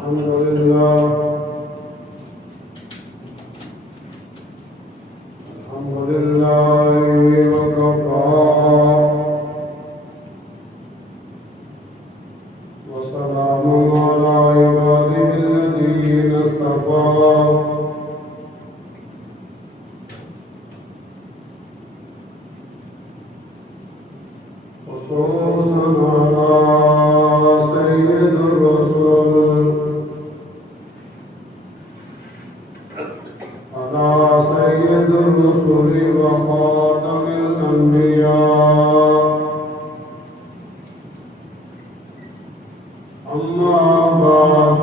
الحمد لله وكفى وسلام على عباده الذين اصطفى خصوصا على سيد الرسل وخاتم الأنبياء أما بعد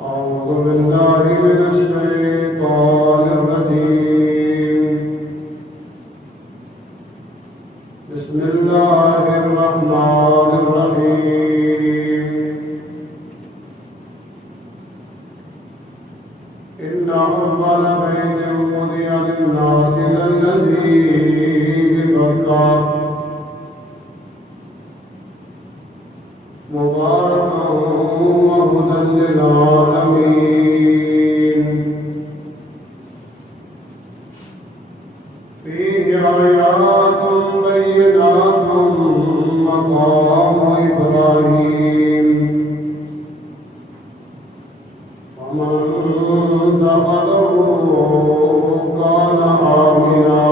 أعوذ بالله من الشيطان الرجيم بسم الله الرحمن الرحيم إن أول بيت وضع للناس للذي ببكة مباركا وهدى للعالمين فيه آيات بينات مقام إبراهيم ومن دخله كان آمنا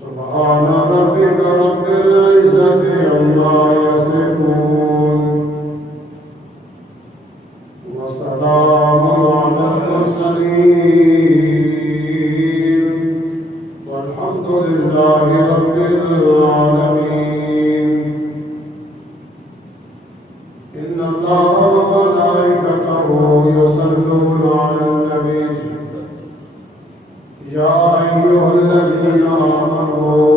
سبحان ربك رب العزة عما يصفون وسلام على المرسلين والحمد لله رب العالمين إن الله وملائكته يصلون على النبي يا أيها الذين آمنوا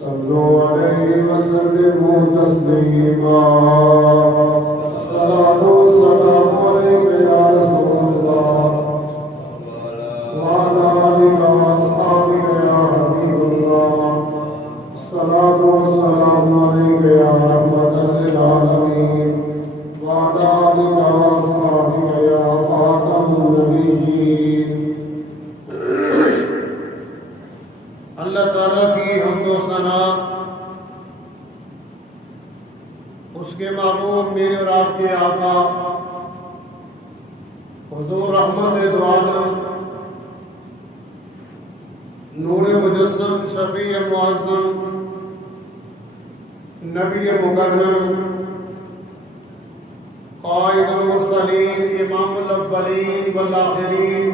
صلوا عليه وسلموا تسليما الصلاة والسلام عليك يا رسول الله وعلى آلك وأصحابك يا حبيب الله الصلاة والسلام عليك يا رحمة للعالمين وعلى آلك وأصحابك يا خاتم النبيين اللہ تعالیٰ کی حمد و ثنا اس کے معبود میرے اور آپ کے آقا حضور رحمت دو عالم نور مجسم شفیع معظم نبی مکرم قائد المرسلین امام الاولین والآخرین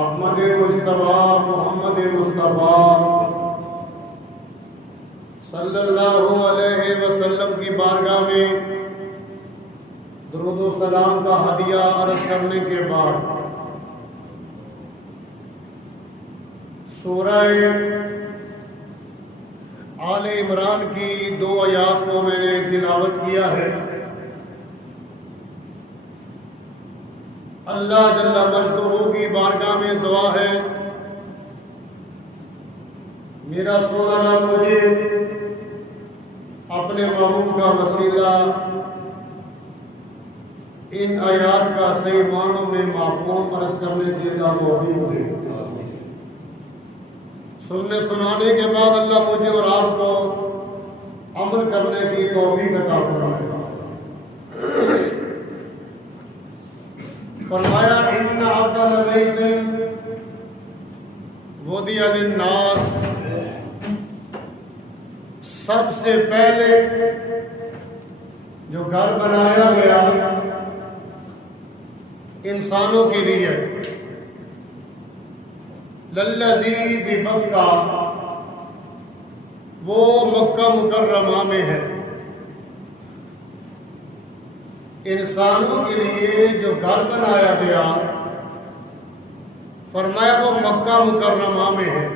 احمد مجتبی محمد مصطفیٰ صلی اللہ علیہ وسلم کی بارگاہ میں درود و سلام کا ہدیہ عرض کرنے کے بعد سورہ آل عمران کی 2 آیات کو میں نے تلاوت کیا ہے۔ اللہ جل مجدہ کی بارگاہ میں دعا ہے میرا سونا رب مجھے اپنے محبوب کا وسیلہ ان آیات کا صحیح معنوں میں مفہوم عرض کرنے کی اللہ توفیق دے۔ سننے سنانے کے بعد اللہ مجھے اور آپ کو عمل کرنے کی توفیق عطا فرمائے۔ فرمایا ان اول بیت وضع للناس، سب سے پہلے جو گھر بنایا گیا انسانوں کے لیے للذی ببکہ، وہ مکہ مکرمہ میں ہے۔ انسانوں کے لیے جو گھر بنایا گیا فرمایا وہ مکہ مکرمہ میں ہے۔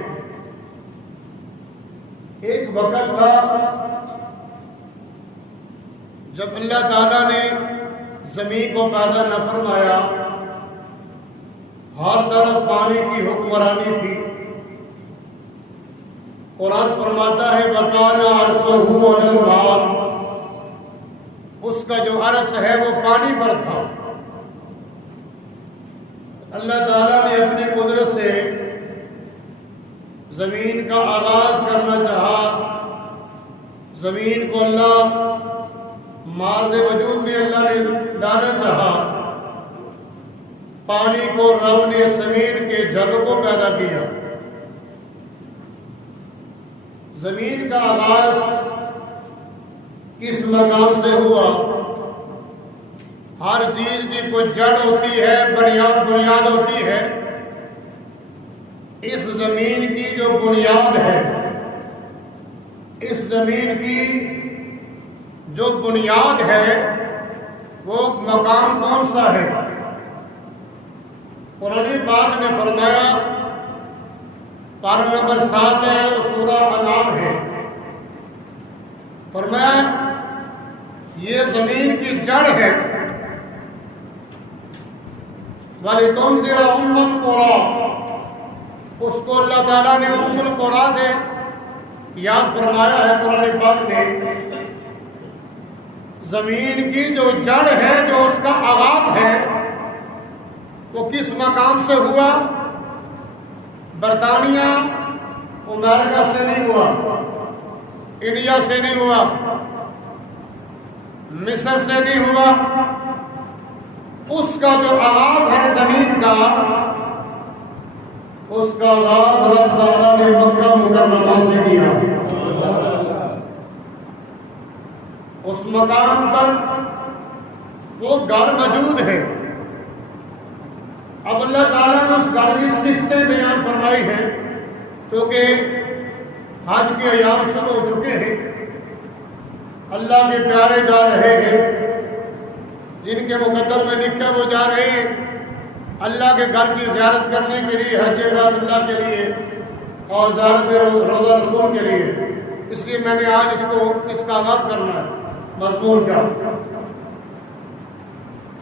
ایک وقت تھا جب اللہ تعالیٰ نے زمین کو پیدا نہ فرمایا، ہر طرف پانی کی حکمرانی تھی، قرآن فرماتا ہے وَكَانَ عَرْشُهُ عَلَى الْمَاءِ، اس کا جو عرش ہے وہ پانی پر تھا۔ اللہ تعالیٰ نے اپنی قدرت سے زمین کا آغاز کرنا چاہا، زمین کو اللہ مارز وجود میں اللہ نے لانا چاہا، پانی کو رب نے زمین کے جگ کو پیدا کیا۔ زمین کا آغاز کس مقام سے ہوا؟ ہر چیز کی کوئی جڑ ہوتی ہے، بنیاد ہوتی ہے۔ اس زمین کی جو بنیاد ہے، اس زمین کی جو بنیاد ہے وہ مقام کون سا ہے؟ قرآن پاک نے فرمایا، پارہ نمبر 7 ہے، سورہ انعام ہے، فرمایا یہ زمین کی جڑ ہے۔ وَلِتُنذِرَ أُمَّ الْقُرَىٰ، اس کو اللہ تعالیٰ نے ام القریٰ سے یاد فرمایا ہے۔ قرآن پاک نے زمین کی جو جڑ ہے، جو اس کا آغاز ہے، وہ کس مقام سے ہوا؟ برطانیہ امریکہ سے نہیں ہوا، انڈیا سے نہیں ہوا، مصر سے نہیں ہوا۔ اس کا جو آغاز ہے زمین کا، اس کا آغاز رب تعالیٰ نے مکہ مکرمہ سے کیا۔ اس مقام پر وہ گھر موجود ہے۔ اب اللہ تعالیٰ نے اس گھر کی صفتیں بیان فرمائی ہیں، چونکہ حج کے ایام شروع ہو چکے ہیں، اللہ کے پیارے جا رہے ہیں، جن کے مقدر میں لکھا وہ جا رہے ہیں اللہ کے گھر کی زیارت کرنے کے لیے، حج بیت اللہ کے لیے اور زیارت روضہ رسول کے لیے۔ اس لیے میں نے آج اس کا آغاز کرنا ہے مضمون کا۔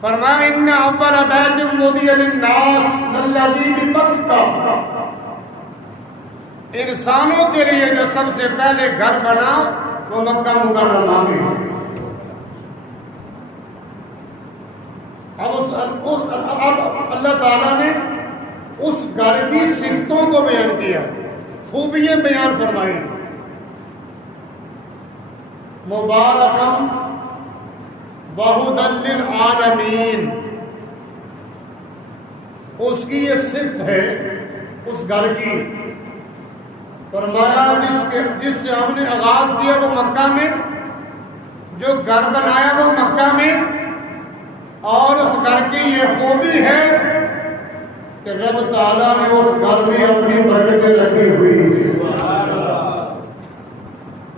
فرمایا ان اول بیت وضع للناس للذی ببکہ، انسانوں کے لیے جو سب سے پہلے گھر بنا وہ مکہ مکرمہ میں۔ اب اللہ تعالیٰ نے اس گھر کی صفتوں کو بیان کیا، خوبیاں بیان فرمائی۔ مبارکم وہدی للعالمین، اس کی یہ صفت ہے اس گھر کی۔ فرمایا جس سے ہم نے آغاز کیا وہ مکہ میں، جو گھر بنایا وہ مکہ میں، اور اس گھر کی یہ خوبی ہے کہ رب تعالیٰ نے اس گھر میں اپنی برکتیں رکھی ہوئی ہیں۔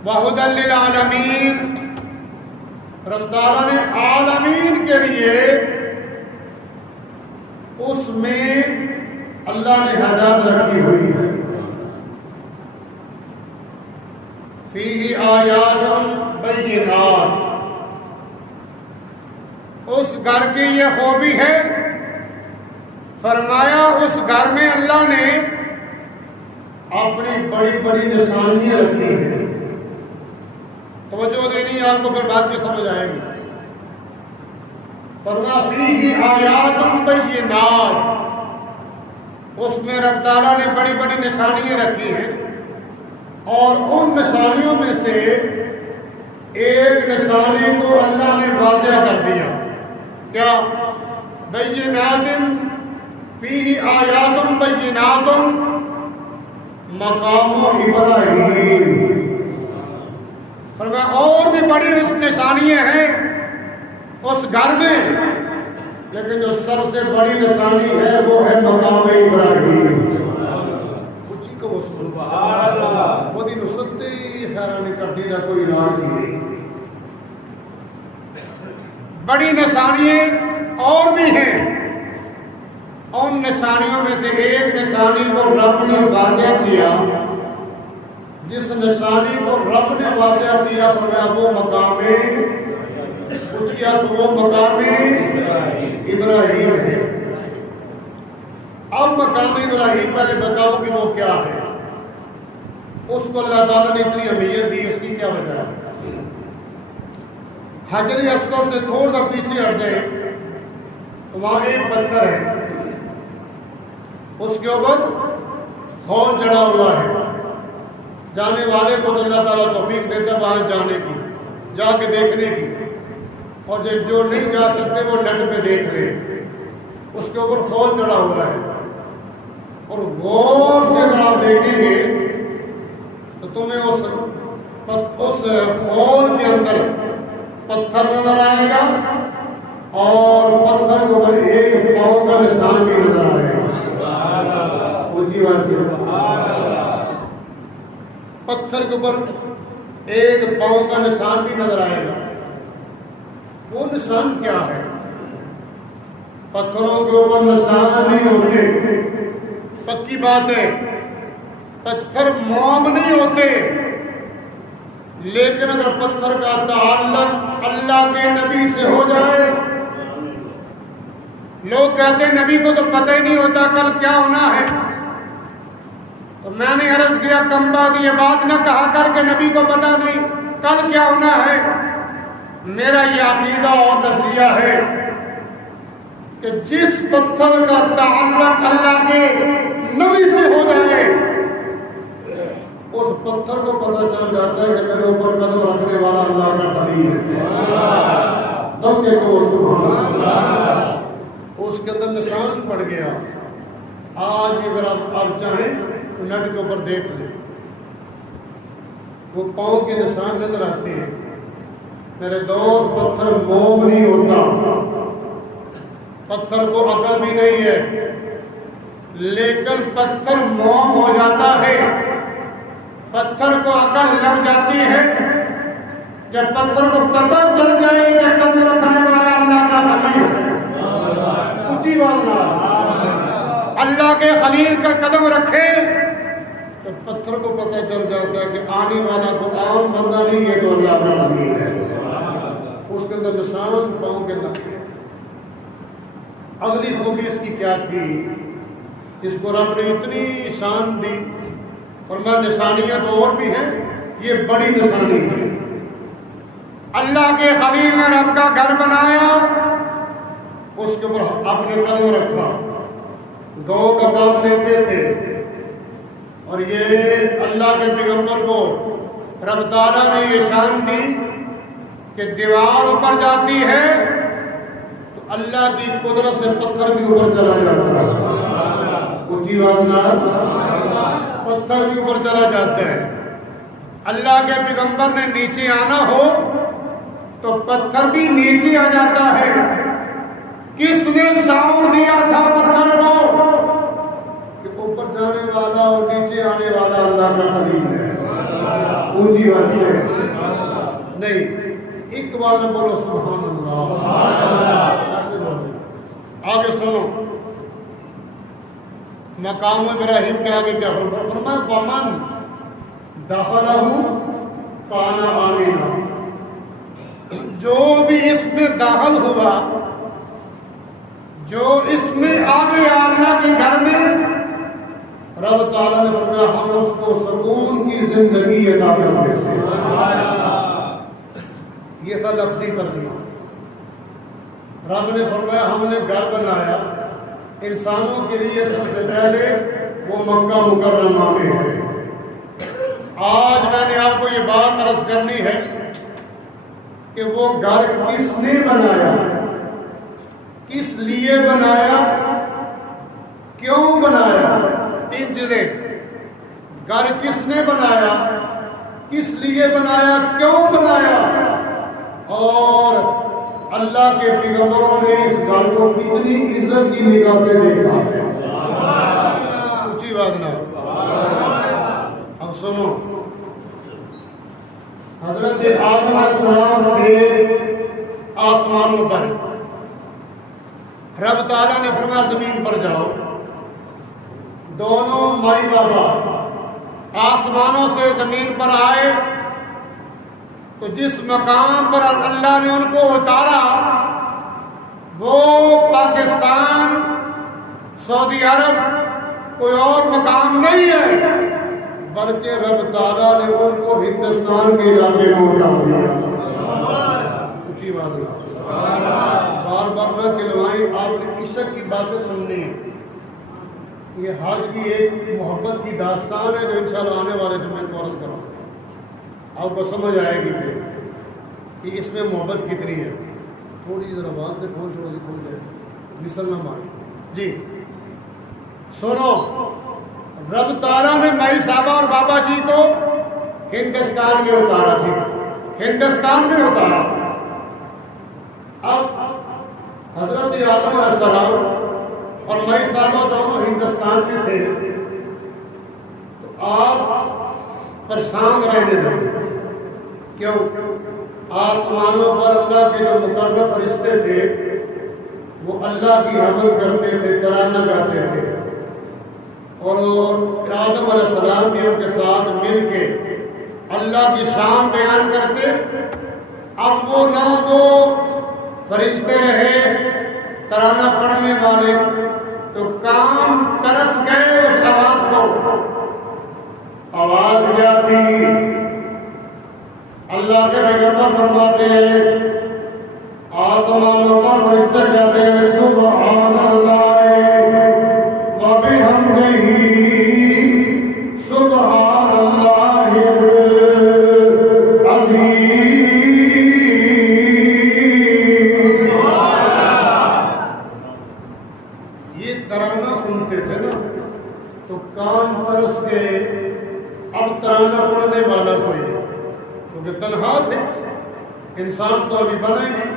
وَهُدًى لِّلْعَالَمِينَ، رب تعالیٰ نے عالمین کے لیے اس میں اللہ نے ہدایت رکھی ہوئی ہے۔ فِيهِ آیاتٌ بَيِّنَاتٌ، اس گھر کی یہ خوبی ہے، فرمایا اس گھر میں اللہ نے اپنی بڑی بڑی نشانیاں رکھی ہیں۔ توجہ دینی آپ کو پھر بات کی سمجھ آئے گی۔ فرمایا فیہ آیات بینات، اس میں رب تعالیٰ نے بڑی بڑی نشانیاں رکھی ہیں، اور ان نشانیوں میں سے ایک نشانی کو اللہ نے واضح کر دیا۔ کیا؟ بینات فیہ آیات بینات مقام ابراہیم۔ فرمایا اور بھی بڑی نشانیاں ہیں اس گھر میں، لیکن جو سب سے بڑی نشانی ہے وہ ہے مقام ابراہیم۔ کچھ کو سبحان اللہ وہ دی نصتے خیرانی کٹی دا کوئی راج نہیں۔ بڑی نشانیاں اور بھی ہیں، ان نشانیوں میں سے ایک نشانی کو رب نے واضح کیا۔ جس نشانی کو رب نے واضح کیا فرمایا وہ مقام پوچھیا تو وہ مقام ابراہیم ہے۔ اب مقام ابراہیم پہلے بتاؤ کہ وہ کیا ہے۔ اس کو اللہ تعالیٰ نے اتنی اہمیت دی، اس کی کیا وجہ ہے؟ حجر اسود سے تھوڑا سا پیچھے ہٹ جائیں تو وہاں ایک پتھر ہے، اس کے اوپر خون چڑھا ہوا ہے۔ جانے والے کو تو اللہ تعالیٰ توفیق دیتا ہے وہاں جانے کی، جا کے دیکھنے کی، اور جو نہیں جا سکتے وہ نیٹ پہ دیکھ لیں۔ اس کے اوپر خون چڑھا ہوا ہے، اور غور سے اگر آپ دیکھیں گے تو تمہیں اس خون کے اندر پتھر نظر آئے گا، اور پتھر کے اوپر ایک پاؤں کا نشان بھی نظر آئے گا۔ اونچی آواز سے پتھر کے اوپر ایک پاؤں کا نشان بھی نظر آئے گا۔ وہ نشان کیا ہے؟ پتھروں کے اوپر نشان نہیں ہوتے، پکی بات ہے، پتھر موم نہیں ہوتے، لیکن اگر پتھر کا تعلق اللہ کے نبی سے ہو جائے، لوگ کہتے ہیں نبی کو تو پتہ ہی نہیں ہوتا کل کیا ہونا ہے، تو میں نے عرض کیا کم بات یہ بات نہ کہا کر کے نبی کو پتہ نہیں کل کیا ہونا ہے۔ میرا یہ عقیدہ اور نظریہ ہے کہ جس پتھر کا تعلق اللہ کے نبی سے ہو جائے، اس پتھر کو پتہ چل جاتا ہے کہ میرے اوپر قدم رکھنے والا اللہ کا خلیل ہے۔ تب کہ وہ سبحان اللہ، اس کے اندر نشان پڑ گیا۔ آج بھی اگر آپ چاہیں تو نیٹ کے اوپر دیکھ لیں، وہ پاؤں کے نشان نظر آتے ہیں۔ میرے دوست پتھر موم نہیں ہوتا، پتھر کو عقل بھی نہیں ہے، لیکن پتھر موم ہو جاتا ہے، پتھر کو عقل لگ جاتی ہے جب پتھر کو پتہ چل جائے کہ قدم رکھنے والا اللہ کا خلیل ہے۔ اونچی بات نہ، اللہ کے خلیل کا قدم رکھے تو پتھر کو پتہ چل جاتا ہے کہ آنے والا کو عام بندہ نہیں ہے، تو اللہ کا خلیل ہے۔ اس کے اندر نشان پاؤں کے لگ گئے۔ اگلی خوبی اس کی کیا تھی؟ اس کو رب نے اتنی شان دی، فرمایا نشانیت اور بھی ہیں، یہ بڑی نشانی ہے۔ اللہ کے خلیل نے رب کا گھر بنایا، اس کے اوپر اپنے قدم رکھا، گو کا کام لیتے تھے، اور یہ اللہ کے پیغمبر کو رب تعالیٰ نے یہ شان دی کہ دیوار اوپر جاتی ہے تو اللہ کی قدرت سے پتھر بھی اوپر چلا جاتا ہے۔ اونچی بات نہ، پتھر بھی اوپر چلا جاتا ہے۔ اللہ کے پیغمبر نے نیچے آنا ہو تو پتھر بھی نیچے آ جاتا ہے۔ کس نے شعور دیا تھا پتھر کو کہ اوپر جانے والا اور نیچے آنے والا اللہ کا خلیل ہے؟ اونچی بات سے نہیں، ایک بار میں بولو سبحان اللہ، ایسے بولو۔ آگے سنو، مقام ابراہیم کے آگے کیا فرمایا؟ وَمَن دَخَلَهُ كَانَ آمِنًا، جو بھی اس میں داخل ہوا، جو اس میں آ گیا اللہ کے گھر میں، رب تعالیٰ نے فرمایا ہم اس کو سکون کی زندگی عطا کرتے ہیں۔ یہ تھا لفظی ترجمہ۔ رب نے فرمایا ہم نے گھر بنایا انسانوں کے لیے، سب سے پہلے وہ مکہ مکرمہ میں ہے۔ آج میں نے آپ کو یہ بات عرض کرنی ہے کہ وہ گھر کس نے بنایا، کس لیے بنایا، کیوں بنایا؟ تین چیزیں، گھر کس نے بنایا، کس لیے بنایا، کیوں بنایا، اور اللہ کے پیغمبروں نے اس گھر کو کتنی عزت کی نگاہ سے دیکھا ہے۔ اونچی بات نہ۔ اب سنو، حضرت آدم علیہ السلام تھے آسمانوں پر، رب تعالیٰ نے فرمایا زمین پر جاؤ، دونوں مائی بابا آسمانوں سے زمین پر آئے تو جس مقام پر اللہ نے ان کو اتارا وہ پاکستان، سعودی عرب، کوئی اور مقام نہیں ہے۔ بلکہ رب تعالیٰ نے ان کو ہندوستان کے علاقے میں اٹھا دیا۔ اونچی بات ہے، بار بار نہ کہلوائیں، آپ نے عشق کی باتیں سننی ہیں۔ یہ حج کی ایک محبت کی داستان ہے جو انشاءاللہ آنے والے جمعے کو عرض کروں گا، آپ کو سمجھ آئے گی پھر کہ اس میں محبت کتنی ہے۔ تھوڑی ذرا آواز سے کھول جائے، مثل نہ مارے جی۔ سنو، رب تعالیٰ نے مائی صاحبہ اور بابا جی کو ہندوستان میں اتارا، ٹھیک، ہندوستان میں اتارا۔ اب حضرت آدم علیہ السلام اور مائی صاحبہ دونوں ہندوستان میں تھے، تو آپ پریشان رہنے لگے۔ کیوں؟ آسمانوں پر اللہ کے جو مقرر فرشتے تھے وہ اللہ کی حمد کرتے تھے، ترانہ گاتے تھے، اور آدم علیہ السلام بھی ان کے ساتھ مل کے اللہ کی شان بیان کرتے۔ اب وہ نہ وہ فرشتے رہے ترانہ پڑھنے والے، تو کان ترس گئے اس آواز کو۔ آواز کیا تھی؟ اللہ کے پیغمبر فرماتے ہیں آسمانوں پر فرشتے کہتے ہیں سبحان اللہ و بحمدہ سبحان اللہ العظیم۔ یہ ترانہ سنتے تھے نا تو کان ترس کے، اب ترانہ پڑھنے والا کوئی نہیں، کیونکہ تنہا تھے، انسان تو ابھی بنا ہی نہیں۔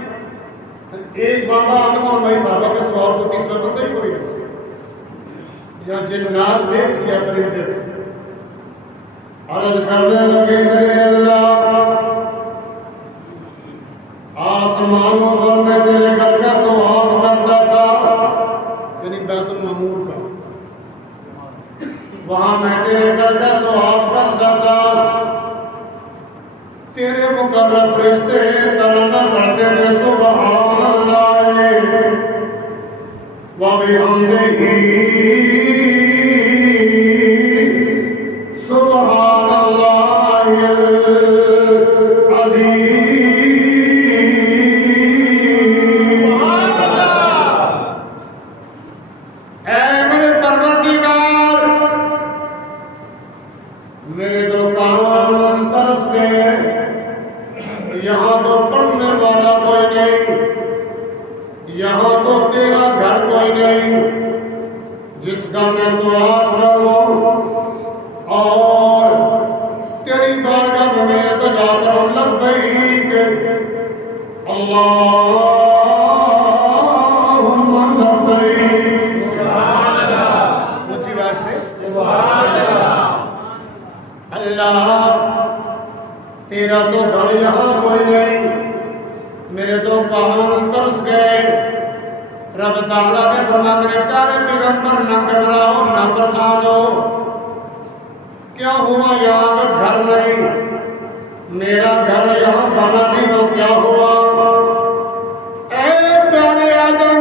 ایک بابا آدم اور مائی صاحبہ کے سوا تو تیسرا بندہ ہی کوئی نہیں، یا جنات تھے یا پرندے تھے۔ عرض کرنے لگے میرے اللہ، آسمانوں پر میں تیرے گھر کا طواف کرتا تھا، یعنی بیت المعمور کا، وہاں میں تیرے گھر کا طواف کرتا تھا، تیرے مقرر فرشتے ترانہ پڑھتے تھے سبحان اللہ و بحمدہ سبحان اللہ العظیم۔ اے میرے پروردگار، میرے تو کان ترس گئے، یہاں تو پڑھنے والا کوئی نہیں، یہاں تو تیرا گھر کوئی نہیں جس کا میں طواف کروں اور تیری بارگاہ میں التجا کروں لبیک اللہم لبیک۔ سبحان اللہ، اونچی بات سے سبحان اللہ۔ اللہ تیرا تو گھر یہاں کوئی نہیں، میرے تو کان ترس گئے۔ رب تعالیٰ نے فرمایا میرے پیارے پیغمبر نہ گھبراؤ نہ پریشان ہو، کیا ہوا یہاں کا گھر نہیں، میرا گھر یہاں بنا نہیں تو کیا ہوا؟ اے پیارے آدم،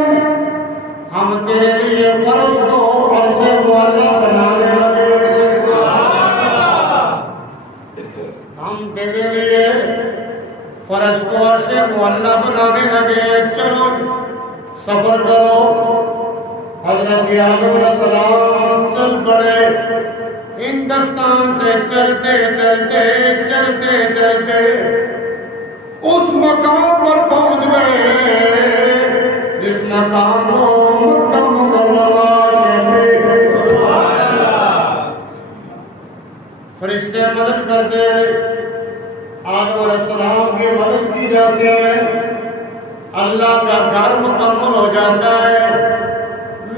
ہم تیرے لیے فرش کو عرش معلیٰ بنانے لگے، ہم تیرے لیے فرش کو عرش معلیٰ بنانے لگے، چلو سفر کرو۔ حضرت آدم علیہ السلام چل پڑے، ہندوستان سے چلتے چلتے چلتے چلتے اس مقام پر پہنچ گئے جس مقام کو مکہ مکرمہ کہتے ہیں۔ فرشتے مدد کرتے ہیں، آدم علیہ السلام کی مدد کی جاتی ہے، اللہ کا گھر مکمل ہو جاتا ہے۔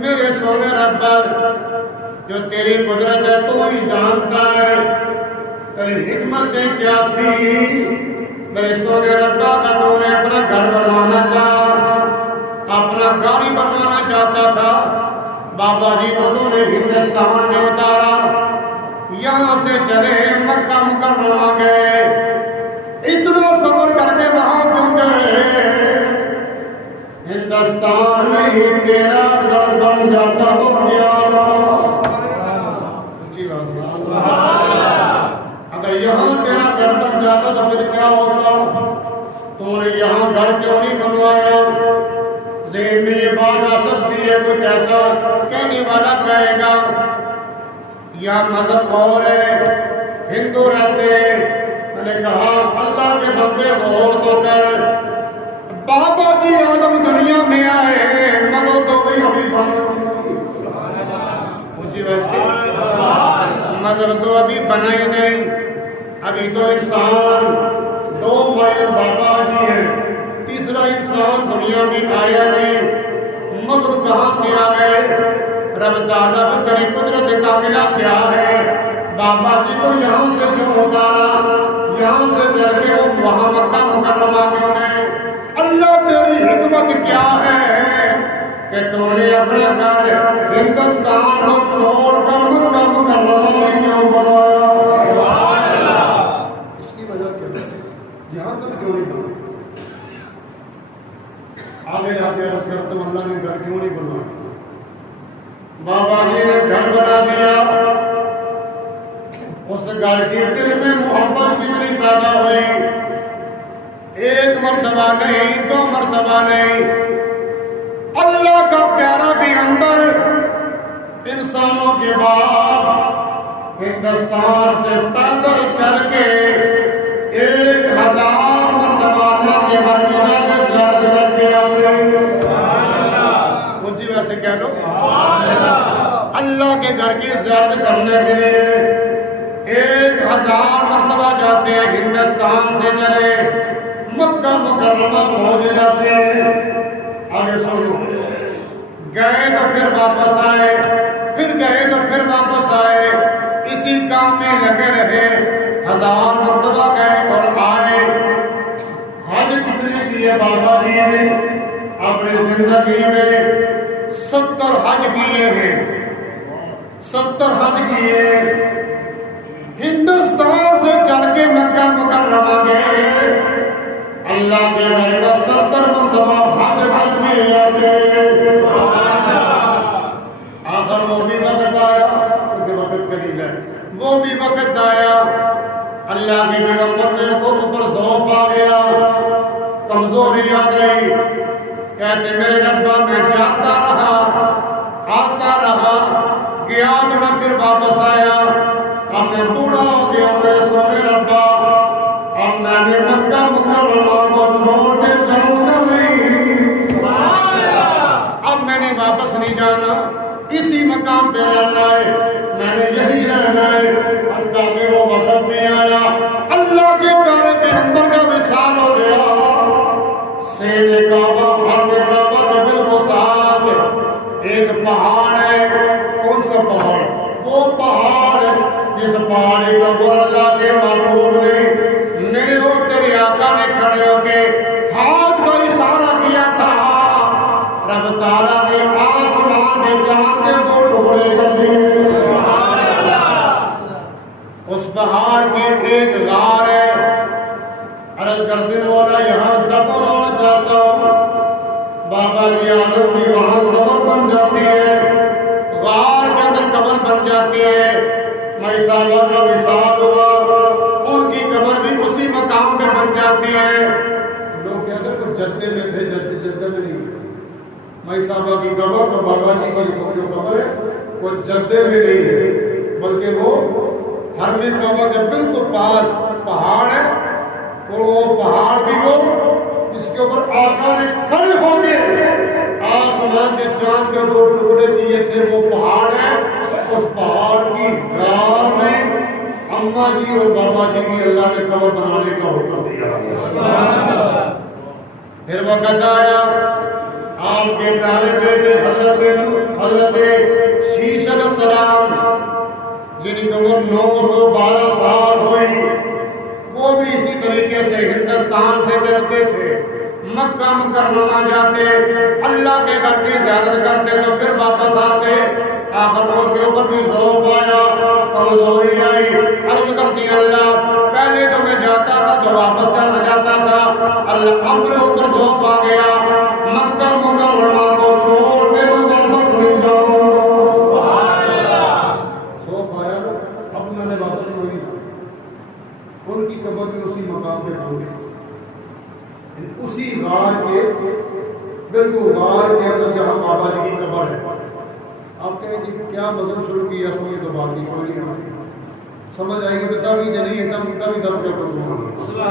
میرے سونے رب جو تیری قدرت ہے تو ہی جانتا ہے، تیری حکمتیں کیا تھی۔ میرے سونے رب کا تو نے اپنا گھر بنوانا چاہا، اپنا گاڑی بنوانا چاہتا تھا، بابا جی کو تو نے ہندوستان میں اتارا، یہاں سے چلے مکہ مکرمہ گئے، اتنا سفر کر کے وہاں پہنچ گئے، ہندوستان میں ہی تیرا گھر بن جاتا تو کیا؟ گھر بن جاتا تو پھر کیا ہوتا؟ تو نے یہاں گھر کیوں نہیں بنوایا؟ ذہن میں یہ بات آ سکتی ہے، کوئی کہتا کہنے والا کہے گا یا مذہب اور ہے، ہندو رہتے ہیں۔ میں نے کہا اللہ کے بندے غور تو کر، بابا جی آدم دنیا میں آئے ہیں، مذہب تو کوئی ابھی بنا مجھے ویسے مذہب تو ابھی بنا ہی نہیں، ابھی تو انسان دو بھائی بابا جی ہیں، تیسرا انسان دنیا میں آیا نہیں، مذہب کہاں سے آ گئے؟ رب تعالیٰ کی تری قدرت کاملہ کیا ہے؟ بابا جی کو یہاں سے کیوں اتارا؟ یہاں سے چل کے وہ وہاں مکہ مکرمہ کیوں گئے؟ اللہ تیری حکمت کیا ہے کہ تو نے اپنا گھر ہندوستان کو چھوڑ کر مکہ مکرمہ میں کیوں بنایا؟ اس کی وجہ کیا ہے؟ یہاں تک کیوں نہیں بنا؟ آگے جا کے عرض کرتا ہوں اللہ نے گھر کیوں نہیں بنوایا؟ بابا جی نے گھر بنا دیا، اس گھر کی دل میں محبت کتنی پیدا ہوئی، ایک مرتبہ نہیں، دو مرتبہ نہیں، اللہ کا پیارا پیغمبر انسانوں کے بعد ہندوستان سے پیدل چل کے 1000 مرتبہ اللہ کے گھر کی جا کے زیارت کر کے آتے ہیں۔ مجھے ویسے کہہ لو اللہ کے گھر کی زیارت کرنے کے لیے 1000 مرتبہ جاتے ہیں، ہندوستان سے چلے مکہ مکرمہ پہنچ جاتے ہیں۔ آگے سنو، گئے تو پھر واپس آئے، پھر گئے تو پھر واپس آئے، اسی کام میں لگے رہے، 1000 مرتبہ گئے اور آئے۔ حج کتنے کیے بابا جی نے اپنی زندگی میں؟ 70 حج کیے ہیں، 70 حج کیے، ہندوستان سے چل کے مکہ مکرمہ گئے، اللہ کے گھر کا 70 مرتبہ حج کر کے آتے۔ آخر وہ بھی وقت آیا، کیونکہ وقت قریب ہے، وہ بھی وقت آیا، اللہ کے پیغمبر کے اوپر ضعف آ گیا، کمزوری آ گئی، کہتے میرے ربا میں جاتا رہا، آتا رہا، گیا تو میں پھر واپس آیا، اب میں بوڑھا ہو گیا میرے سونے ربا، اب میں نے مکہ مکرمہ کو چھوڑ کے جاؤں گا نہیں، اب میں نے واپس نہیں جانا، اسی مقام پہ رہنا ہے، میں نے یہی رہنا ہے، حتیٰ کہ وہ وقت بھی آیا، اللہ کے پیارے پیغمبر کا وصال ہو گیا، سینے کعبہ حرم کعبہ کے بالکل ساتھ ایک پہاڑ ہے، کون سا پہاڑ؟ وہ پہاڑ جس پہاڑی کے اوپر اللہ کے محبوب نے میرے اور تیرے آقا نے کھڑے ہو کے ہاتھ کا اشارہ کیا تھا، رب تعالیٰ نے آسمان کے چاند کے 2 ٹکڑے کر دیے۔ اس پہاڑ کی ایک غار ہے، عرض کرتے مولا یہاں دفن ہونا چاہتا ہوں، بابا جی آدم کی وہاں قبر بن جاتی ہے، غار کے اندر قبر بن جاتی ہے، مائی صاحبہ کا وصال ہوا، ان کی قبر بھی اسی مقام پہ بن جاتی ہے۔ لوگ کہتے ہیں کچھ جدے میں تھے، جدے میں نہیں، مائی صاحبہ کی قبر اور بابا جی کی جو قبر ہے وہ جدے میں نہیں ہے، بلکہ وہ حرم کعبہ کے بالکل پاس پہاڑ ہے، اور وہ پہاڑ بھی وہ جس کے اوپر آقا نے کھڑے ہو کے آسمان کے چاند کے 2 ٹکڑے کیے تھے، وہ پہاڑ ہے، اس پہاڑ کی غار میں اماں جی اور بابا جی کی اللہ نے قبر بنانے کا حکم دیا۔ پھر وقت آیا، آپ کے پیارے بیٹے حضرت شیش علیہ السلام جن کی عمر 912 سال ہوئی، وہ بھی اسی طریقے سے ہندوستان سے چلتے تھے، مکہ مکرمہ جاتے، اللہ کے گھر کی زیارت کرتے تو پھر واپس آتے، آخر ان کے اوپر بھی ضعف آیا، کمزوری آئی، عرض کرتی اللہ پہلے تو میں جاتا تھا تو واپس چلا جاتا تھا، اللہ اب میرے اوپر ضعف آ گیا، مکہ مکرمہ کو چھوڑ کے میں واپس نہیں جاؤں گا۔ ضعف آیا اب میں نے واپس نہیں جانا، ان کی قبر بھی اسی مقام پہ بن گئی، اسی غار کے بالکل غار کے اندر جہاں بابا جی کی قبر ہے۔ آپ کہیں کہ کیا مذہب شروع کیا، سمجھ تو بات کی کوئی نہیں آتی، سمجھ آئے گی تو تبھی نہیں ہے، تبھی دب کر سبحان اللہ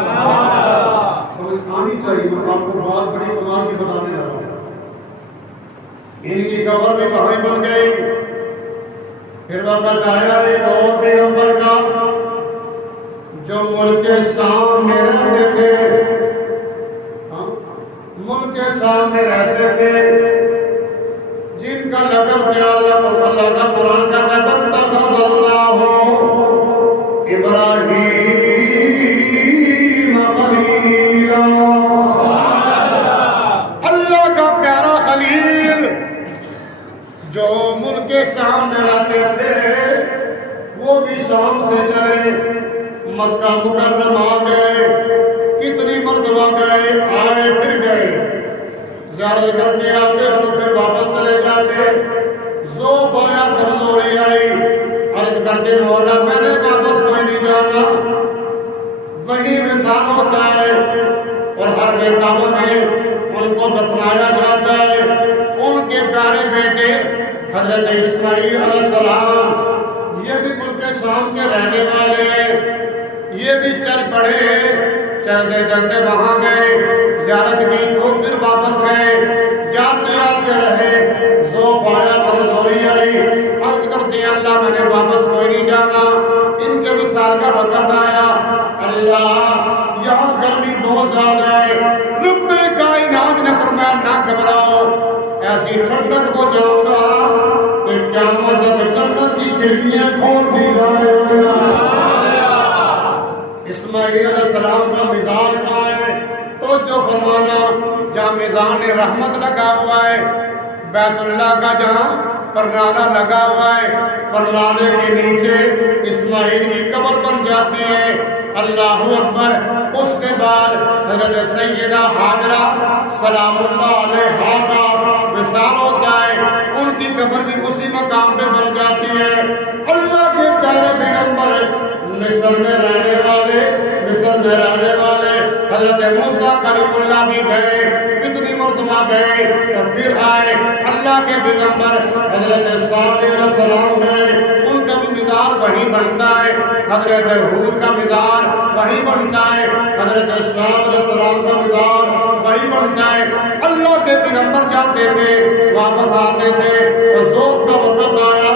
سمجھ آنی چاہیے۔ میں آپ کو بات بڑی کمال کی بتانے لگا ہوں۔ ان کی قبر بھی وہیں بن گئی۔ پھر وقت آیا ایک اور پیغمبر کا جو ملک شام میں رہتے تھے، ملک شام میں رہتے تھے، جن کا لقب کیا اللہ کا قرآن کا فاتخذ اللہ ابراہیم خلیلا، اللہ کا پیارا خلیل جو ملک شام میں رہتے تھے، وہ بھی شام سے چلے مکہ مکرمہ گئے، کتنی مرتبہ گئے، آئے پھر گئے، زیارت کر کے آتے تو پھر واپس چلے جاتے۔ ذوف آیا، کمزوری آئی، عرض کرتے مولا میں نے واپس کوئی نہیں جانا۔ وہی وصال ہوتا ہے اور ہر بے قابو میں ان کو دفنایا جاتا ہے۔ ان کے پیارے بیٹے حضرت اسماعیل علیہ السلام، یہ بھی ملک شام کے رہنے والے ہیں، یہ بھی چل پڑے، چلتے چلتے وہاں گئے، زیارت کی تو پھر واپس گئے، جاتے آتے رہے، ذوف آیا، کمزوری آئی، عرض کرتے اللہ میں نے واپس کوئی نہیں جانا۔ ان کے وصال کا وقت آیا، اللہ یہاں گرمی بہت زیادہ ہے، رب کائنات نے فرمایا نہ گھبراؤ، ایسی ٹھنڈک کو جاؤں گا کہ قیامت تک جنت کی کھڑکیاں کھول دی جائیں۔ اسماعیل علیہ السلام کا میزان کہاں ہے؟ تو جو فرمانا جہاں میزان رحمت لگا ہوا ہے، بیت اللہ کا جہاں پرنالہ لگا ہوا ہے، پرنالے کے نیچے اسماعیل کی قبر بن جاتی ہے۔ اللہ اکبر۔ اس کے بعد حضرت سیدہ حاجرہ سلام اللہ علیہا کا وصال ہوتا ہے، ان کی قبر بھی اسی مقام پہ بن جاتی ہے۔ اللہ کے پیارے پیغمبر مصر میں رہنے والے حضرت موسیٰ کلیم اللہ بھی گئے، کتنی مرتبہ گئے، تب پھر آئے۔ اللہ کے پیغمبر حضرت صالح علیہ السلام گئے، ان کا بھی مزار وہی بنتا ہے، حضرت ہود کا مزار وہی بنتا ہے، حضرت شعیب علیہ السلام کا مزار وہی بنتا ہے۔ اللہ کے پیغمبر جاتے تھے، واپس آتے تھے، ذوف کا وقت آیا،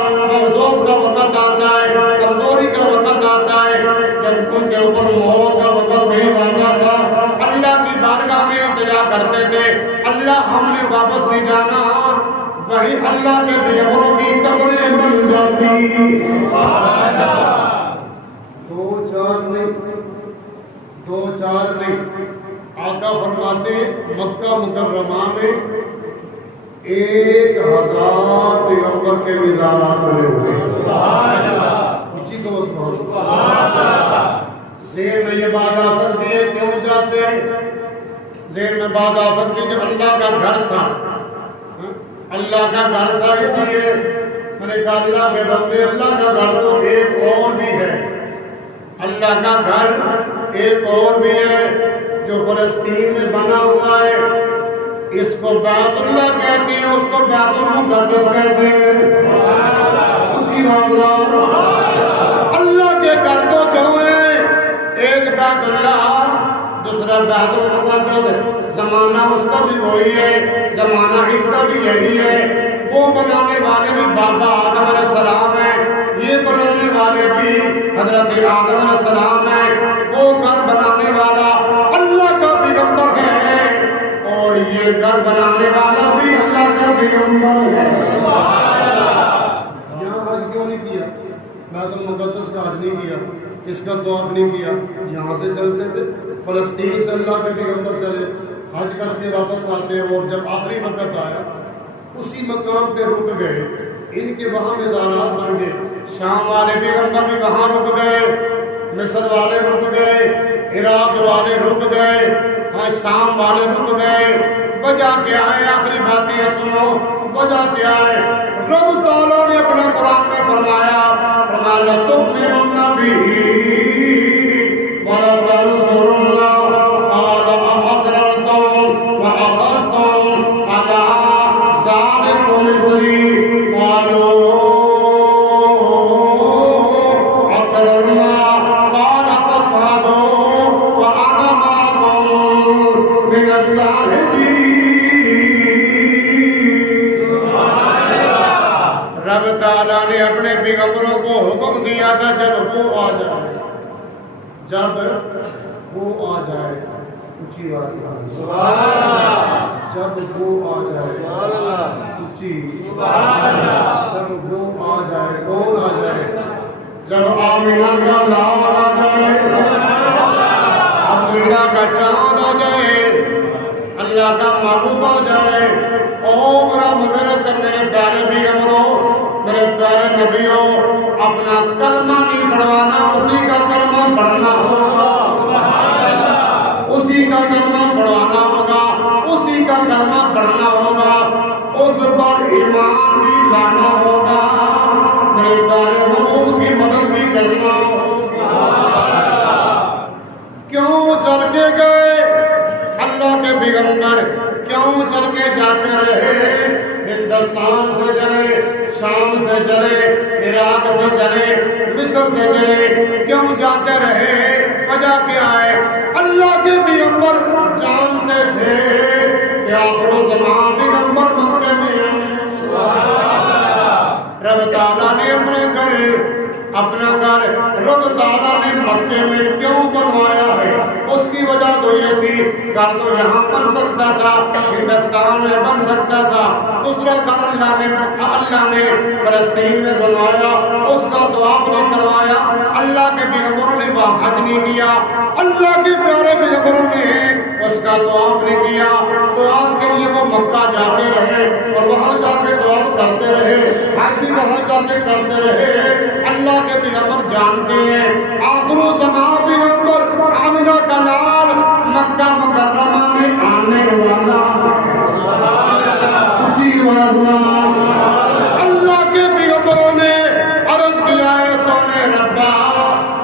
ذوف کا وقت آتا ہے، کمزوری کا وقت آتا ہے، جب ان کے اوپر موت کا وقت قریب آتا تھا، اللہ کی بارگاہ میں التجا کرتے تھے، اللہ ہم نے واپس نہیں جانا، وہی اللہ کے پیغمبروں کی قبریں بن جاتی۔ دو چار نہیں، آقا فرماتے مکہ مکرمہ میں 1000 پیغمبر کے مزارات بنے ہوئے ہیں۔ ذہن میں یہ بات آ سکتی ہے کیوں جاتے ہیں؟ ذہن میں بات آ سکتی ہے کہ اللہ کا گھر تھا، اللہ کا گھر تھا، اس لیے میں نے کہا اللہ کے بندے اللہ کا گھر تو ایک اور بھی ہے، اللہ کا گھر ایک اور بھی ہے جو فلسطین میں بنا ہوا ہے، اس کو بیت اللہ کہتے ہیں، اس کو بیت المقدس کہتے ہیں۔ اللہ کے گھر تو دو ہیں، ایک بیت اللہ، دوسرا بیت المقدس، زمانہ اس کا بھی وہی ہے، زمانہ اس کا بھی یہی ہے۔ وہ بنانے والے بھی بابا آدم علیہ السلام ہیں، یہ بنانے والے بھی حضرت آدم علیہ السلام ہیں، وہ گھر بنانے والا اللہ کا پیغمبر ہے اور یہ گھر بنانے والا بھی اللہ کا پیغمبر ہے۔ یہاں حج کیوں نہیں کیا؟ بیت المقدس کا حج نہیں کیا، اس کا طواف نہیں کیا، یہاں سے چلتے تھے، فلسطین سے اللہ کے پیغمبر چلے، حج کر کے واپس آتے، اور جب آخری وقت آیا اسی مقام پہ رک گئے، ان کے وہاں مزارات بن گئے، شام والے پیغمبر بھی وہاں رک گئے، مصر والے رک گئے، عراق والے رک گئے، شام والے رک گئے۔ وجہ کیا ہے؟ آخری باتیں سنو، وجہ کیا ہے؟ رب تعالیٰ نے اپنے قرآن میں فرمایا، لَتُؤْمِنُنَّ بِهِ وَلَتَنْصُرُنَّهُ قَالَ أَأَقْرَرْتُمْ وَأَخَذْتُمْ عَلَىٰ ذَٰلِكُمْ إِصْرِي قَالُوا أَقْرَرْنَا قَالَ فَاشْهَدُوا وَأَنَا مَعَكُمْ مِنَ الشَّاهِدِينَ۔ رب تعالیٰ نے اپنے پیغمبروں کو حکم دیا تھا جب وہ آ جائے، جب وہ آ جائے، اونچی بات سبحان اللہ، جب وہ آ جائے، اونچی سبحان اللہ، جب وہ آ جائے، کون آ جائے؟ جب آمینہ کا لال آ جائے، عبداللہ کا چاند آ جائے، اللہ کا محبوب آ جائے، او برا میرے پیارے پیغمبروں، میرے پیارے نبیوں، اپنا کلمہ نہیں پڑھوانا، اسی کا کلمہ پڑھنا ہوگا، اسی کا کلمہ پڑھوانا ہوگا، اسی کا کلمہ پڑھنا ہوگا، اس پر ایمان بھی لانا ہوگا، میرے پیارے محبوب کی مدد بھی کرنا ہوگا۔ کیوں چل کے گئے اللہ کے پیغمبر؟ کیوں چل کے جاتے رہے؟ ہندوستان سے چلے، شام سے چلے، عراق سے چلے، مصر سے چلے، کیوں جاتے رہے؟ وجہ کیا ہے؟ اللہ کے پیغمبر جانتے تھے کہ آخر الزمان پیغمبر مکے میں ہیں۔ رب تعالیٰ نے اپنا گھر رب تعالیٰ نے مکے میں کیوں بنوایا ہے؟ اس کی وجہ تو یہ تھی، گھر تو یہاں بن سکتا تھا، ہندوستان میں بن سکتا تھا، دوسرا گھر اللہ نے فلسطین میں بنوایا، اس کا طواف نہیں کروایا، اللہ کے پیغمبروں نے وہاں حج نہیں کیا، اللہ کے پیارے پیغمبروں نے اس کا طواف نہیں کیا، طواف کے لیے وہ مکہ جاتے رہے اور وہاں جا کے طواف کرتے رہے، حج بھی وہاں جا کے کرتے رہے۔ اللہ کے پیغمبر جانتے ہیں آخر الزمان پیغمبر آمنہ کا لال مکہ مکرمہ میں آنے والا۔ اللہ کے پیغمبروں نے عرض کیا ہے سونے ربا،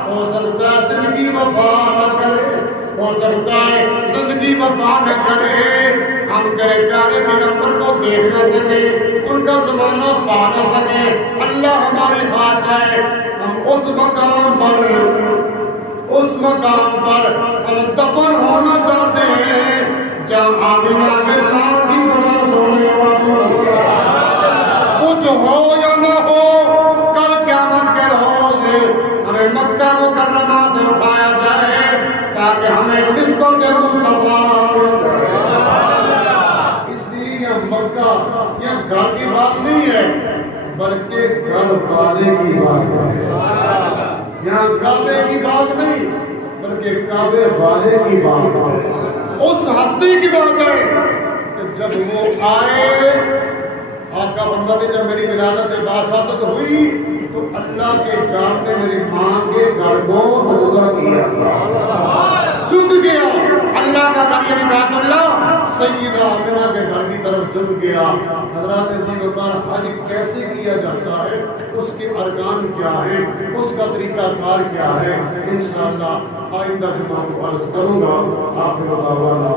ہو سکتا ہے زندگی وفا نہ کرے، ہو سکتا ہے زندگی وفا نہ کرے، ہم تیرے پیارے پیغمبر کو دیکھ نہ سکے، ان کا زمانہ پا نہ سکے، اللہ ہماری خواہش ہے ہم اس مقام پر ہم دفن ہونا چاہتے ہیں جہاں آمینہ کے لال کی پرواز ہونے والوں، کچھ ہو یا نہ ہو کل قیامت کے روز ہمیں مکہ مکرمہ سے اٹھایا جائے تاکہ ہمیں نسبت مصطفیٰ۔ اس لیے یہ مکہ یہ گھر کی بات نہیں ہے بلکہ گھر والے کی بات ہے، یہاں کعبے کی بات نہیں بلکہ کعبے والے کی بات ہے، اس ہستی کی بات ہے کہ جب وہ آئے، آقا فرماتے جب میری ولادت باسطت ہوئی تو اللہ کے گھر نے میری ماں کے گھر کو سجدہ کیا، جھک گیا، اللہ کا گھر یعنی بیت اللہ سیدہ آمنہ کے گھر کی طرف جھک گیا۔ حضرات زیوکار حج کیسے کیا جاتا ہے، اس کے ارکان کیا ہے، اس کا طریقہ کار کیا ہے، انشاءاللہ آئندہ جمعہ کو عرض کروں گا۔ آخر دعوانا